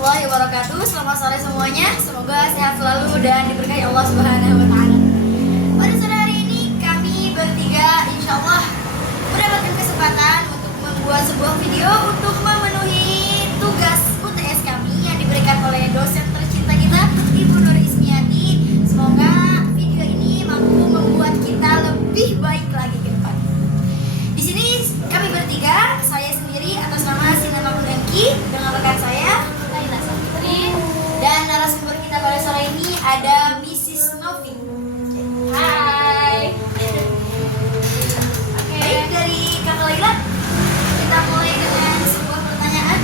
warahmatullahi wabarakatuh. Selamat sore semuanya. Semoga sehat selalu dan diberkahi Allah Subhanahu wa taala. Pada sore hari ini kami bertiga insya Allah mendapatkan kesempatan untuk membuat sebuah video untuk memenuhi tugas UTS kami yang diberikan oleh dosen tercinta kita Ibu Nur Ismiati. Semoga video ini mampu membuat kita lebih baik lagi ke depan. Di sini kami bertiga, saya sendiri atas nama Sinan Engki dengan rekan saya Laila Safitri, dan narasumber kita pada sore ini ada Mrs. Novi. Hai. Baik, dari Kakak Laila kita mulai dengan sebuah pertanyaan.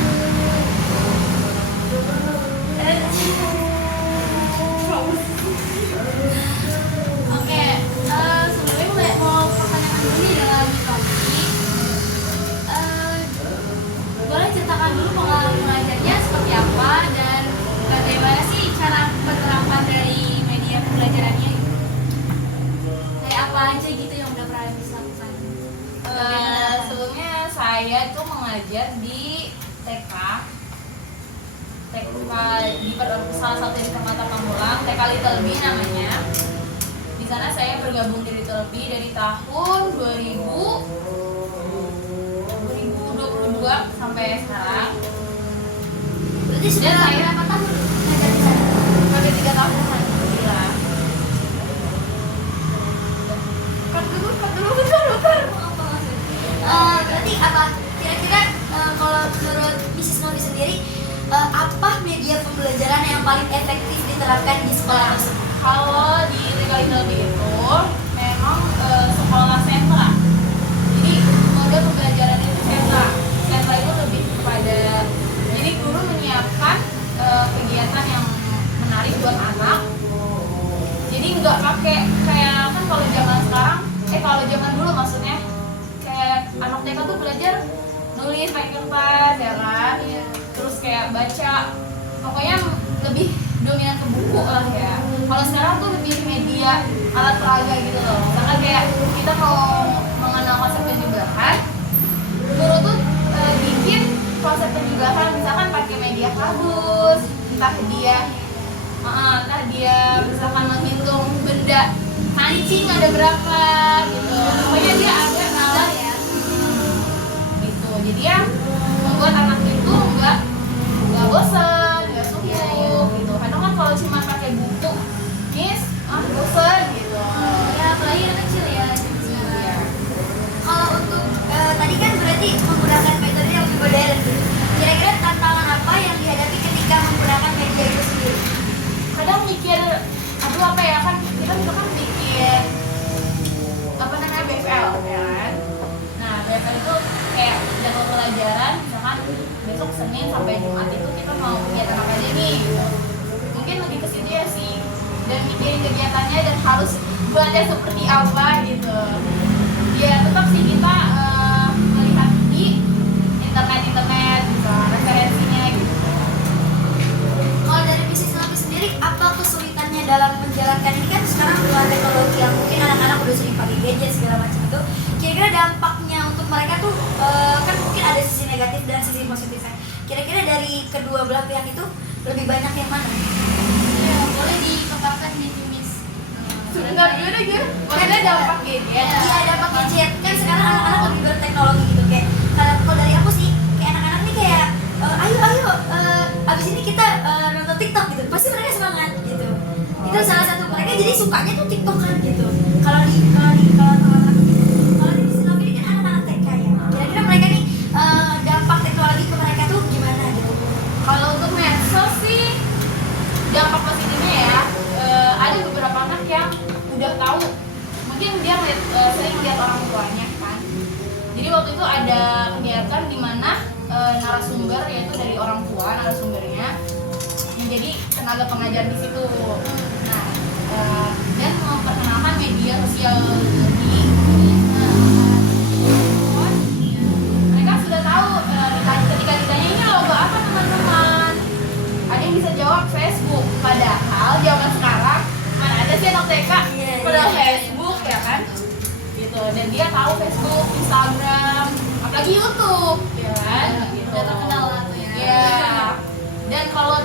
Oke, sebelumnya mau pertanyaan dulu ya lagi topik. Boleh ceritakan dulu pengalaman belajarnya seperti apa dan bagaimana sih cara penerapan dari media pembelajarannya? Kayak apa aja gitu yang udah pernah dilakukan? Sebelumnya saya tuh mengajar di TK di salah satu di Kecamatan Pamulang, TK Little Bee namanya. Di sana saya bergabung di Little Bee dari tahun 2022 sampai sekarang. Berarti sudah berapa tahun mengajar di sana? Hampir 3 tahun alhamdulillah. Berarti apa kira-kira kalau menurut Mrs. Novi sendiri apa media pembelajaran yang paling efektif diterapkan di sekolah tersebut? Kalau di TK Little Bee itu memang sekolah sentra. Jadi mode pembelajaran itu sentra. Sentra itu lebih kepada jadi guru menyiapkan kegiatan yang menarik buat anak. Jadi nggak pakai kayak kan kalau zaman sekarang, kalau zaman dulu maksudnya kayak anak TK tuh belajar nulis pakai kertas ya kan, terus kayak baca, pokoknya lebih dominan ke buku lah ya. Kalau sekarang tuh lebih media alat peraga gitu loh. Misalkan kayak kita mau mengenal konsep penjugahan, guru tuh bikin konsep penjugahan misalkan pakai media kardus, entah dia misalkan menghitung benda kancing ada berapa gitu. Pokoknya dia ada nalar ya. Gitu. Jadi ya membuat anak itu nggak bosan, nggak suntuk gitu. Karena kan kalau cuma pakai buku, bosan gitu. Ya apalagi anak kecil ya. Iya. Kalau untuk tadi kan berarti menggunakan metode yang lebih modern. Kira-kira tantangan apa yang dihadapi ketika menggunakan media itu sendiri? Kadang mikir, aduh apa ya, kan kita misalkan bikin apa namanya BFL ya kan. Nah BFL itu kayak jadwal pelajaran, misalkan besok Senin sampai Jumat itu kita mau kegiatan apa aja nih gitu. Mungkin lebih ke situ ya sih, dan mikirin kegiatannya dan harus buatnya seperti apa gitu. Ya tetap sih kita melihat di internet gitu, referensinya gitu. Kalau dari bisnis Novi sendiri, apa kesulitannya dalam menjalankan ini kan sekarang dengan teknologi yang mungkin anak-anak udah sering pakai gadget segala macam itu, kira-kira dampaknya untuk mereka tuh kan mungkin ada sisi negatif dan sisi positifnya. Kira-kira dari kedua belah pihak itu lebih banyak yang mana? Ya boleh dikembangkan nih Miss. Sebentar gimana gitu? Maksudnya dampak gadget? Iya, dampak gadget kan sekarang anak-anak lebih berteknologi gitu. Kayak kalau dari aku sih, kayak anak-anak nih kayak ayo abis ini kita nonton TikTok gitu, pasti mereka semangat gitu. Itu salah satu mereka jadi sukanya tuh TikTokan gitu. Kalau di Bisnis Novi ini kan anak-anak TK ya. Kira-kira mereka nih dampak teknologi ke mereka tuh gimana gitu? Kalau untuk medsos sih dampak positifnya ya, ada beberapa anak yang udah tahu, mungkin dia sering lihat orang tuanya kan. Jadi waktu itu ada kegiatan di mana narasumber, yaitu dari orang tua narasumbernya yang jadi tenaga pengajar di situ. Nah, dan memperkenalkan media sosial ini. Mereka sudah tahu, ketika ditanya ini logo apa teman-teman, ada yang bisa jawab Facebook. Padahal zaman sekarang mana ada sih anak TK pada Facebook ya kan, gitu. Dan dia tahu Facebook, Instagram, apalagi YouTube ya kan, gitu. Udah terkenal lah tuh ya. Iya. Dan kalau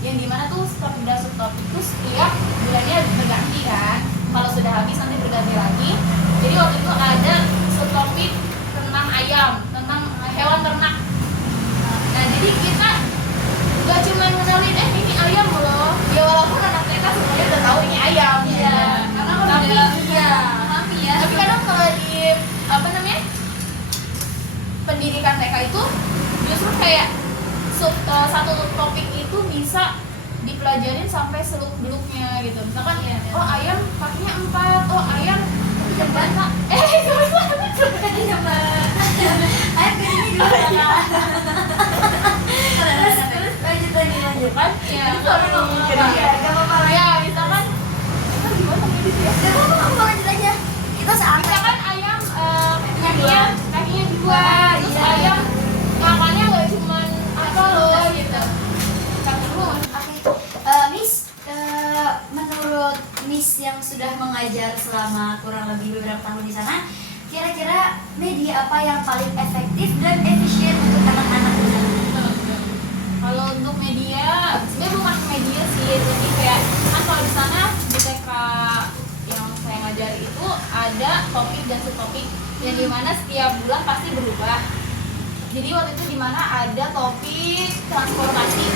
yang dimana tuh topik dan subtopik itu setiap bulannya berganti kan. Kalau sudah habis nanti berganti lagi. Jadi waktu itu ada subtopik tentang ayam, tentang hewan ternak. Nah jadi kita gak cuma ngenalin ini ayam loh. Ya walaupun anak TK sebenarnya udah tahu ini ayam. Iya. Karena Tapi tapi iya, pahami ya. tapi kadang kalau di apa namanya pendidikan TK itu justru kayak satu topik itu bisa dipelajarin sampai seluk beluknya gitu. Misalkan Iya. oh ayam kakinya 4, oh ayam Jembat. Ayo ke sini dulu ya. Terus lanjut lanjut. kan ya Itu orang ngomong apa? Iya, gak apa-apa lah. ya misalkan kita gimana gitu ya. Gak apa-apa, kamu lanjut aja. Kita seangkat. Misalkan ayam kakinya 2, terus Iya. ayam makannya gak cuman apa loh gitu. Oke, Miss, menurut Miss yang sudah mengajar selama kurang lebih beberapa tahun di sana, kira-kira media apa yang paling efektif dan efisien untuk anak-anak di sana? Kalau untuk media, sebenarnya bukan media sih, lebih kayak kan kalau di sana di TK yang saya ngajar itu ada topik dan subtopik yang dimana setiap bulan pasti berubah. Jadi waktu itu dimana ada topik transportasi.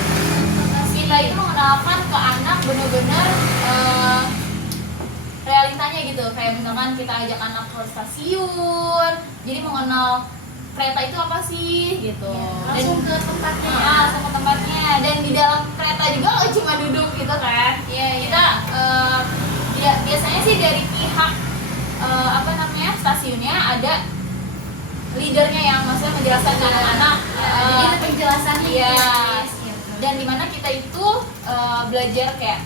Kita itu mengenalkan ke anak benar-benar realitanya gitu. Kayak misalkan kita ajak anak ke stasiun, jadi mengenal kereta itu apa sih gitu. Langsung ke tempatnya ya. Langsung ke tempatnya. Dan di dalam kereta juga nggak cuma duduk gitu kan. Iya, iya. Kita biasanya sih dari pihak apa namanya stasiunnya ada leadernya yang maksudnya menjelaskan ke anak-anak. Jadi ada penjelasannya iya. gitu ya, Miss, gitu. Dan dimana kita itu belajar kayak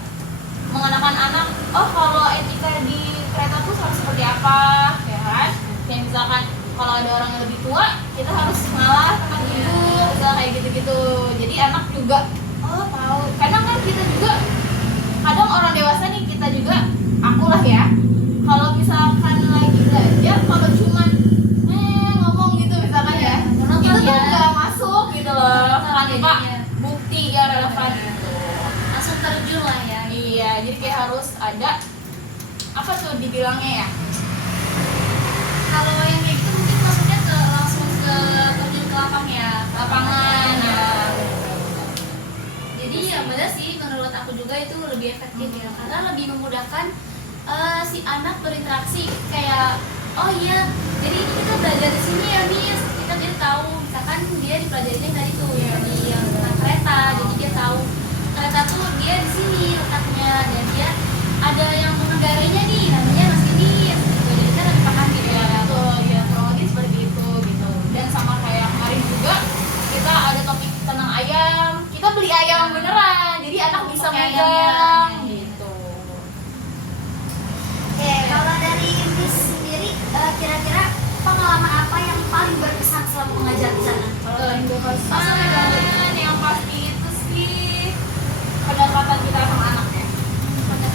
mengenakan anak, oh kalau etika di kereta tuh harus seperti apa, ya kan? Kayak misalkan kalau ada orang yang lebih tua, kita harus ngalah tempat duduk, misalnya kayak gitu-gitu. Jadi anak juga, oh tahu. Kadang kan kita juga, kadang orang dewasa nih kita juga, aku lah ya. Kalau misalkan lagi belajar, kalau cuman ngomong gitu misalkan ya, itu tuh nggak masuk gitu loh, tanpa bukti yang relevan gitu. Langsung terjun lah ya. Iya, jadi kayak harus ada apa tuh dibilangnya ya? Kalau yang kayak gitu mungkin maksudnya langsung ke terjun ke lapang ya, ke Lapangan. Nah, Jadi ya benar sih menurut aku juga itu lebih efektif ya, karena lebih memudahkan si anak berinteraksi kayak oh iya jadi ini kita belajar di sini ya Miss, kita jadi tahu misalkan dia dipelajarinya dari itu ya di yang tentang kereta, jadi dia tahu kereta tuh dia di sini letaknya dan dia ada yang mengendarainya nih namanya Mas ini gitu, jadi kita lebih paham gitu ya ya. betul, ya kurang lebih seperti itu gitu. Dan sama kayak kemarin juga kita ada topik tentang ayam. Kita beli ayam beneran, jadi anak bisa Pakai megang ayamnya, gitu. Oke, kalau dari Miss sendiri, kira-kira pengalaman apa yang paling berkesan selama mengajar di sana? Kalau yang gue pesan yang pasti itu sih pendekatan kita sama anaknya.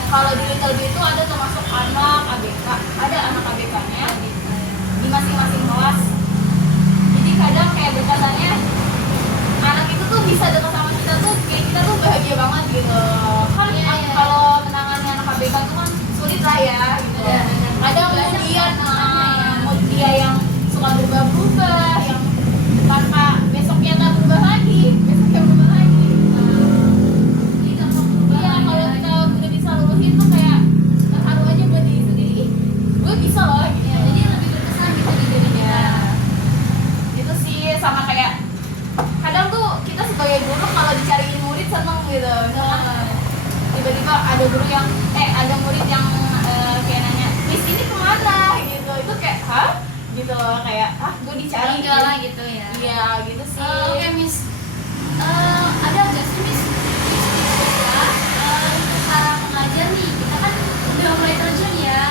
Kalau di Little Bee itu ada termasuk anak ABK, ada anak ABK-nya di masing-masing kelas. Jadi kadang kayak berkatanya anak itu tuh bisa dekat sama kita tuh kayak kita tuh bahagia banget gitu. Kan kalau menangani anak ABK tuh kan sulit lah ya gitu. Kadang mood dia yang suka berubah-berubah, yang tanpa besoknya nggak berubah lagi, besoknya berubah lagi. Iya, kalau kita udah bisa luluhin tuh kayak terharu aja buat diri sendiri. Ih, gue bisa loh gitu. Ya, jadi lebih berkesan gitu di dirinya. Gitu sih, sama kayak kadang tuh kita sebagai guru kalau dicariin murid seneng gitu. Misalkan tiba-tiba ada guru yang ada murid yang kayak nanya, Miss ini kemana gitu. Itu kayak hah gitu loh, kayak gue dicari Enggak lah gitu ya. iya gitu sih. Oke Miss, ada nggak sih Miss tips-tipsnya untuk cara mengajar nih? Kita kan udah mulai terjun ya,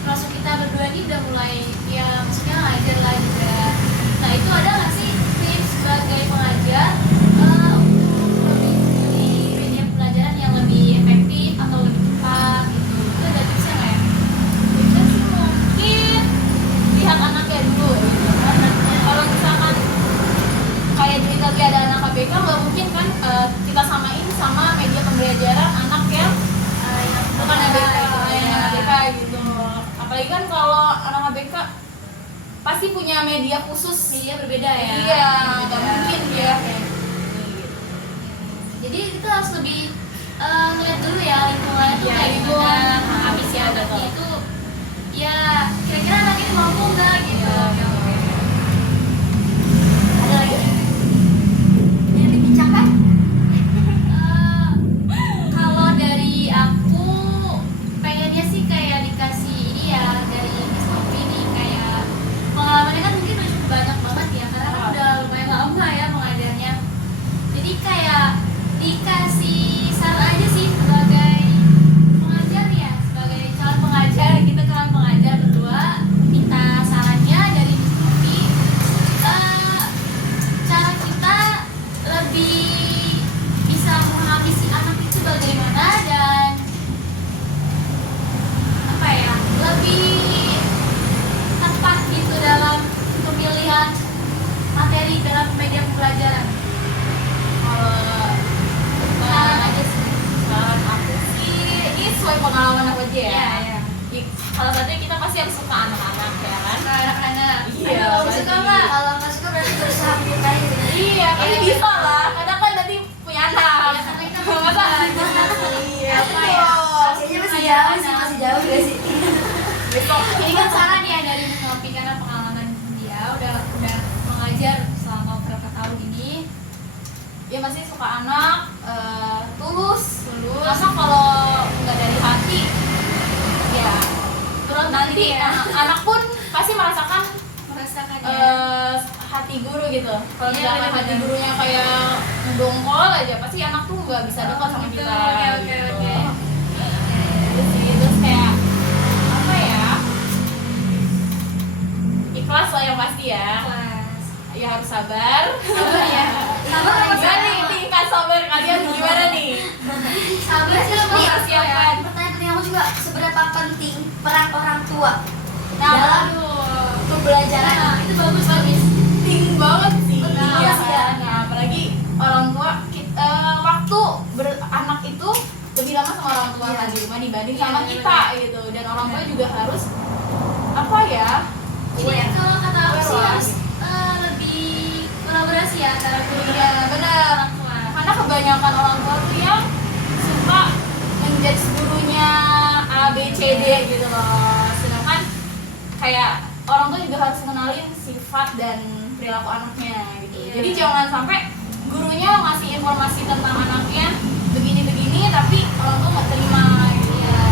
termasuk kita berdua ini udah mulai ya maksudnya ngajar lah juga. Nah itu ada nggak sih tips sebagai pengajar untuk lebih memilih media pelajaran yang lebih efektif atau lebih cepat gitu? Itu ada tipsnya nggak ya? Kita sih mungkin lihat anaknya dulu gitu. Kalau misalkan kayak di Little Bee ada anak ABK, nggak mungkin kan kita pembelajaran anak yang bukan ABK, yang ABK gitu. Apalagi kan kalau anak ABK pasti punya media khusus, Media berbeda ya. iya nggak Berbeda. mungkin dia Jadi kita harus lebih ngeliat dulu ya lingkungan itu Ya, kayak lingkungan. gimana, menghabisi Betul, anaknya betul. itu ya kira-kira anak ini mampu nggak gitu. Ada lagi yang dibincangkan? Kalau dari aku pengennya sih kayak dikasih ini ya dari Miss Novi ini kayak pengalamannya kan mungkin udah cukup banyak banget ya karena kan udah lumayan lama ya mengajarnya. Jadi kayak dikasih saran aja sih sebagai pengajar ya, sebagai calon pengajar kita calon pengajar berdua minta sarannya dari Miss Novi cara kita lebih bisa memahami si anak itu bagaimana dan apa ya lebih tepat gitu dalam pemilihan materi dalam media pembelajaran. kalau Saran aja sih. saran aku sih ini sesuai pengalaman aku aja ya. Iya. Salah satunya kita pasti harus suka anak-anak ya kan. Anak-anak. Iya, Aduh, pasti. suka nggak? Kalau nggak suka berarti berusaha menyukai. Iya, tapi Iya, bisa betul. lah. Kadang kan nanti punya anak. Ya, karena kita Masa? iya, apa ya? Kayaknya masih jauh sih, masih jauh gak sih? Besok. Ini kan saran ya dari Miss Novi karena pengalaman dia udah mengajar selama berapa tahun ini. Ya masih suka anak, tulus. Tulus. Masa kalau nggak dari hati, ya Terus nanti ya anak pun pasti merasakan merasakan ya. hati guru gitu. Kalau Iya, misalkan hati benar-benar. gurunya kayak ngedongkol aja, pasti anak tuh nggak bisa dekat sama gitu. kita. Oke. Gitu sih, terus kayak apa ya? Ikhlas lah yang pasti ya. Kelas. Ya harus sabar. Sabar ya. Sabar apa Gimana nih tingkat sabar kalian gimana nih? Sabar sih lo Nih, Persiapan. pertanyaan penting aku juga, seberapa penting peran orang tua Nah, dalam pembelajaran? Nah, itu bagus. penting banget sih. Penting Iya banget ya. kan? Nah, apalagi orang tua waktu beranak itu lebih lama sama orang tua Iya. kan di rumah dibanding Iya, sama bener-bener. kita gitu. Dan orang tua juga harus apa ya? Jadi kalau kata aku sih Aware lah, harus gitu. lebih kolaborasi ya antara guru Iya, dan benar. orang tua. Karena kebanyakan orang tua tuh yang suka menjudge gurunya A, B, C, D gitu loh. Sedangkan kayak orang tua juga harus mengenalin sifat dan perilaku anaknya gitu. Iya. Jadi jangan sampai gurunya ngasih informasi tentang anaknya begini-begini tapi orang tua nggak terima gitu. Iya.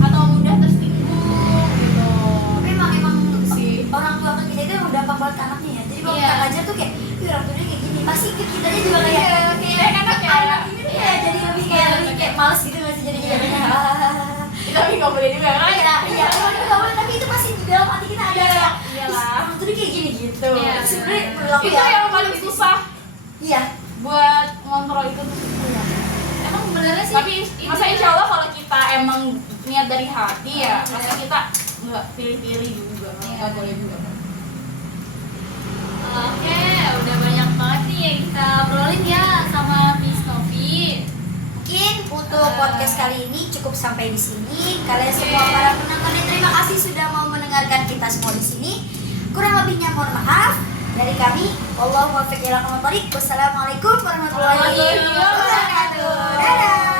Atau mudah tersinggung gitu. Tapi emang Sih. orang tua ke kita itu emang dampak banget ke anaknya ya. Jadi kalau Iya. kita ngajar tuh kayak, "Ih, orang tuanya kayak gini." Pasti ke kitanya juga kayak Kayak enak ya. anak ini tuh kayak jadi lebih kayak males gitu nggak sih jadinya. Tapi nggak boleh juga kan? Iya, tapi itu pasti di dalam hati kita ada Iya, kayak, iyalah. "Ih, orang tuh dia kayak gini gitu." Iya, Sebenarnya benar. menurut aku Itu ya. yang paling susah Iya. buat ngontrol itu tuh. Emang benernya sih. Tapi itu masa ya. insya Allah kalau kita emang niat dari hati ya, masa kita nggak pilih-pilih juga, nggak Iya. boleh juga. Oke, udah banyak banget nih yang kita obrolin ya sama Miss Novi. Mungkin untuk podcast kali ini cukup sampai di sini. Kalian semua para penonton, terima kasih sudah mau mendengarkan kita semua di sini. Kurang lebihnya mohon maaf dari kami. Wallahu muwaffiq ila aqwamit thoriq. Wassalamualaikum warahmatullahi wabarakatuh. Dadah.